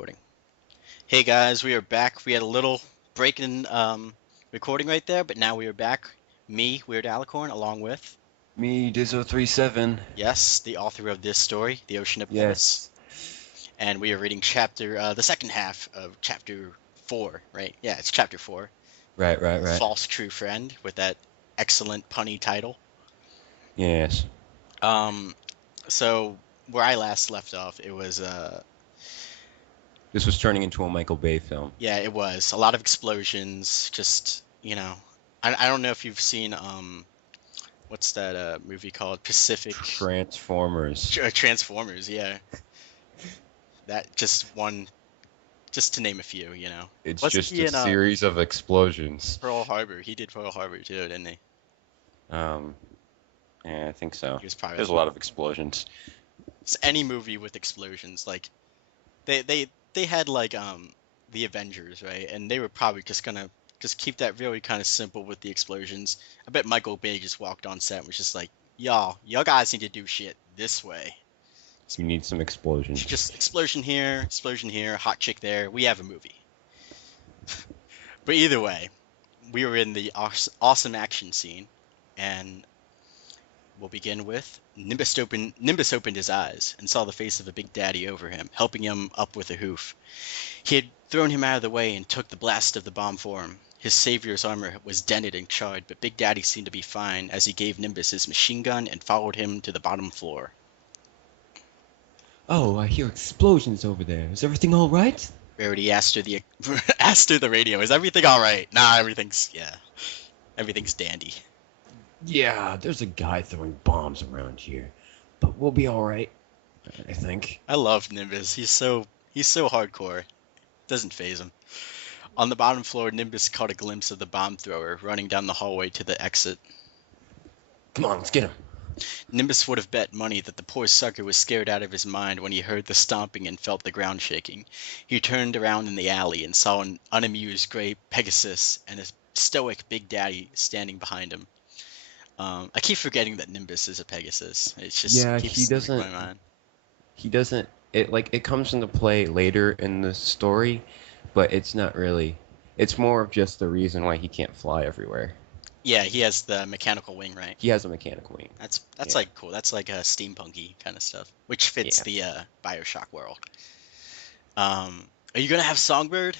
recording. Hey guys, we are back. We had a little break in recording right there, but now we are back. Me, Weird Alicorn, along with, Me, Dizzo37. yes, the author of this story, The Ocean of Nimbus. Yes. And we are reading the second half of chapter 4, right? Yeah, it's chapter 4. Right. False True Friend, with that excellent punny title. Yes. Um, so where I last left off, it was, This was turning into a Michael Bay film. yeah, it was a lot of explosions, just, I don't know if you've seen, what's that movie called? Pacific Transformers. Transformers, yeah. That just one, just to name a few, It's Wasn't just he a in series of explosions. Pearl Harbor? He did Pearl Harbor too, didn't he? Um, yeah, I think so. He was probably There's a lot of explosions. it's any movie with explosions. Like they had like the Avengers, right? And they were probably just gonna just keep that really kind of simple with the explosions. I bet Michael Bay just walked on set and was just like, y'all guys need to do shit this way. You need some explosions. Just explosion here, hot chick there. We have a movie. But either way, we were in the awesome action scene, and we'll begin with Nimbus opened his eyes and saw the face of a big daddy over him, helping him up with a hoof. He had thrown him out of the way and took the blast of the bomb for him. His savior's armor was dented and charred, but Big Daddy seemed to be fine as he gave Nimbus his machine gun and followed him to the bottom floor. Oh, I hear explosions over there. Is everything all right? Rarity asked her the asked through the radio, "Is everything all right?" Nah, everything's dandy. Yeah, there's a guy throwing bombs around here. But we'll be all right, I think. I love Nimbus. He's so hardcore. Doesn't phase him. On the bottom floor, Nimbus caught a glimpse of the bomb thrower running down the hallway to the exit. Come on, let's get him. Nimbus would have bet money that the poor sucker was scared out of his mind when he heard the stomping and felt the ground shaking. He turned around in the alley and saw an unamused gray Pegasus and a stoic Big Daddy standing behind him. I keep forgetting that Nimbus is a Pegasus. It just Yeah, keeps slipping my mind. he doesn't, it comes into play later in the story, but it's not really, it's more of just the reason why he can't fly everywhere. Yeah, he has the mechanical wing, right? He has a mechanical wing. That's Yeah. like cool. That's like a steampunky kind of stuff, which fits Yeah. the Bioshock world. Are you gonna have Songbird?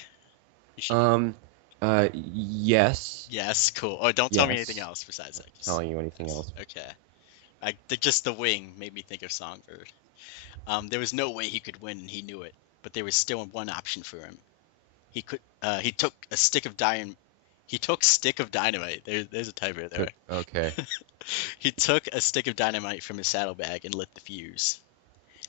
You should. Um, yes. Yes, cool. Oh, don't tell me anything Yes. else besides that. Telling you anything else. Okay. Just the wing made me think of Songbird. There was no way he could win, and he knew it. But there was still one option for him. He could. He took a stick of dynamite. He took stick of dynamite. There's a typo there. Okay. He took a stick of dynamite from his saddlebag and lit the fuse.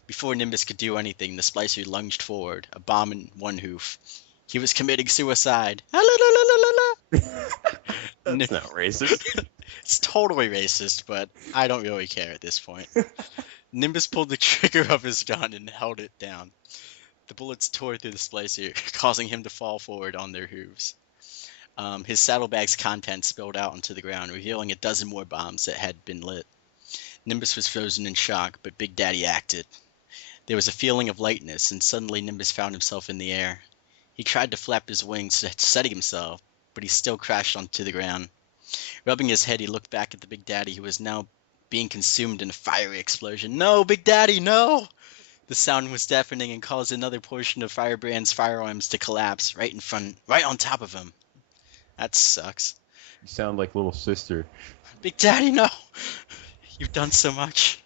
Before Nimbus could do anything, the splicer lunged forward, a bomb in one hoof. He was committing suicide. That's not racist. It's totally racist, but I don't really care at this point. Nimbus pulled the trigger of his gun and held it down. The bullets tore through the splicer, causing him to fall forward on their hooves. His saddlebag's contents spilled out onto the ground, revealing a dozen more bombs that had been lit. Nimbus was frozen in shock, but Big Daddy acted. There was a feeling of lightness, and suddenly Nimbus found himself in the air. He tried to flap his wings to steady himself, but he still crashed onto the ground. Rubbing his head, he looked back at the Big Daddy, who was now being consumed in a fiery explosion. No, Big Daddy, no! The sound was deafening and caused another portion of Firebrand's firearms to collapse right on top of him. That sucks. You sound like little sister. Big Daddy, no! You've done so much.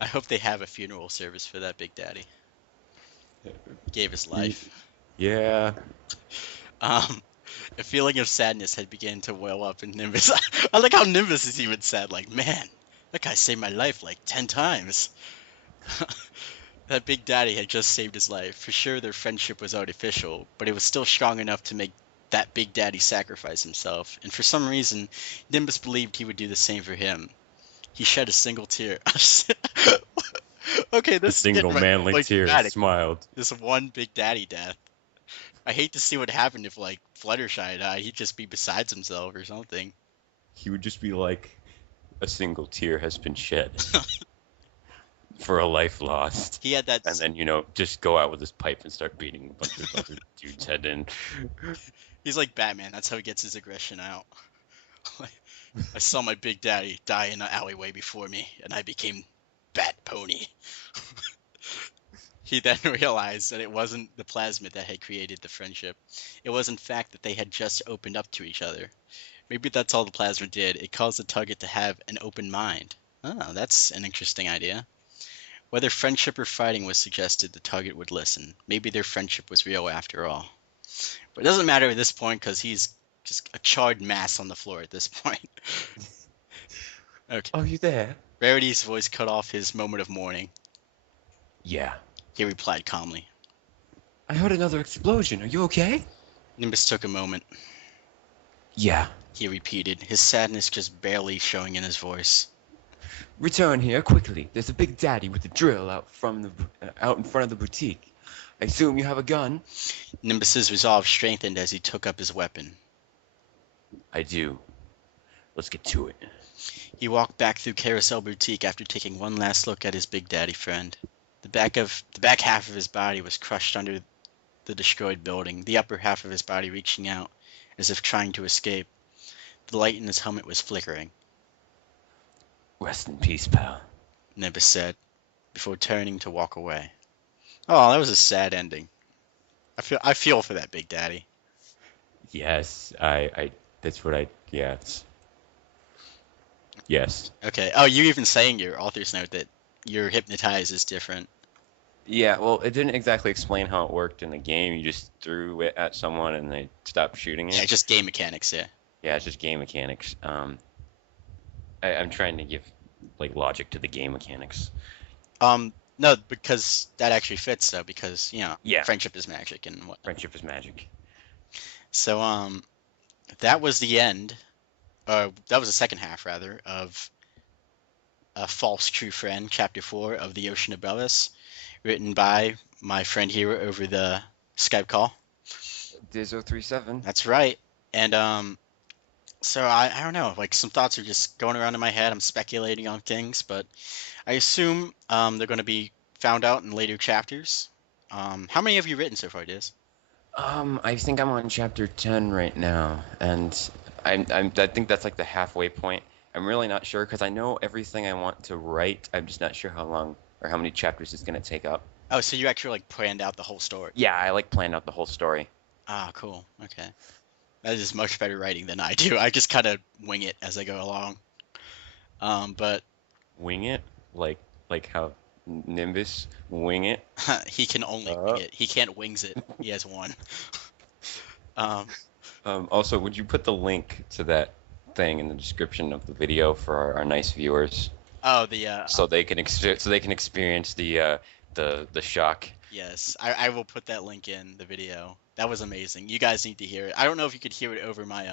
I hope they have a funeral service for that Big Daddy. Gave his life. Yeah. A feeling of sadness had begun to well up in Nimbus. I like how Nimbus is even sad. Like, man, that guy saved my life like 10 times. That Big Daddy had just saved his life. For sure, their friendship was artificial, but it was still strong enough to make that Big Daddy sacrifice himself. And for some reason, Nimbus believed he would do the same for him. He shed a single tear. Okay, A this is single getting, manly like, tear dramatic. smiled. This one Big Daddy death. I hate to see what happened if, like, Fluttershy died. He'd just be besides himself or something. He would just be like, a single tear has been shed. for a life lost. He had that. And then, just go out with his pipe and start beating a bunch of other dudes' head in. He's like Batman. That's how he gets his aggression out. I saw my big daddy die in an alleyway before me, and I became Bat Pony. He then realized that it wasn't the plasmid that had created the friendship. It was in fact that they had just opened up to each other. Maybe that's all the plasmid did. It caused the target to have an open mind. Oh, that's an interesting idea. Whether friendship or fighting was suggested, the target would listen. Maybe their friendship was real after all. But it doesn't matter at this point because he's just a charred mass on the floor at this point. Okay. Oh, you there? Rarity's voice cut off his moment of mourning. Yeah. He replied calmly. I heard another explosion. Are you okay? Nimbus took a moment. Yeah. He repeated, his sadness just barely showing in his voice. Return here quickly. There's a big daddy with a drill out in front of the boutique. I assume you have a gun? Nimbus's resolve strengthened as he took up his weapon. I do. Let's get to it. He walked back through Carousel Boutique after taking one last look at his big daddy friend. The back half of his body was crushed under the destroyed building, the upper half of his body reaching out, as if trying to escape. The light in his helmet was flickering. Rest in peace, pal. Nimbus said, before turning to walk away. Oh, that was a sad ending. I feel for that big daddy. Yes, that's what yes. Yes. Okay. Oh, you even saying your author's note that your hypnotize is different. Yeah, well, it didn't exactly explain how it worked in the game. You just threw it at someone and they stopped shooting it. Yeah, just game mechanics, yeah. Yeah, it's just game mechanics. I'm trying to give logic to the game mechanics. No, because that actually fits though, because Yeah. friendship is magic and what. Friendship is magic. So that was the end. That was the second half rather of A False True Friend, Chapter 4 of The Ocean Above Us, written by my friend here over the Skype call. Diz037. That's right. And so I don't know, some thoughts are just going around in my head. I'm speculating on things, but I assume they're going to be found out in later chapters. How many have you written so far, Diz? I think I'm on chapter 10 right now, and I think that's the halfway point. I'm really not sure because I know everything I want to write. I'm just not sure how long or how many chapters it's going to take up. Oh, so you actually planned out the whole story? Yeah, I planned out the whole story. Ah, cool. Okay. That is much better writing than I do. I just kind of wing it as I go along. But Wing it? Like how Nimbus wing it? he can only wing it. He can't wings it. He has one. Also, would you put the link to that thing in the description of the video for our nice viewers? Oh, the so they can experience the shock. Yes, I will put that link in the video. That was amazing. You guys need to hear it. I don't know if you could hear it over my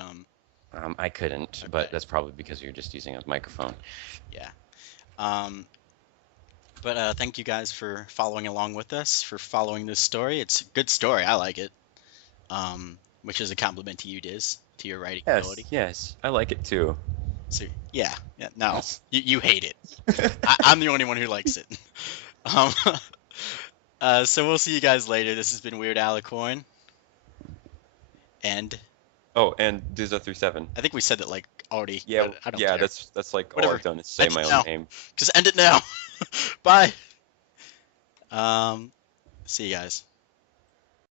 I couldn't, Okay. but that's probably because you're just using a microphone. Yeah. But thank you guys for following along with us, for following this story. It's a good story. I like it. Which is a compliment to you, Diz, to your writing ability. Yes, I like it too. So yeah, no, you hate it. I'm the only one who likes it. So we'll see you guys later. This has been Weird Alicorn. And and Diz037. I think we said that already. Yeah, but I don't yeah, care. that's all Whatever. I've done is say End my it own now. name. Just end it now. Bye. See you guys.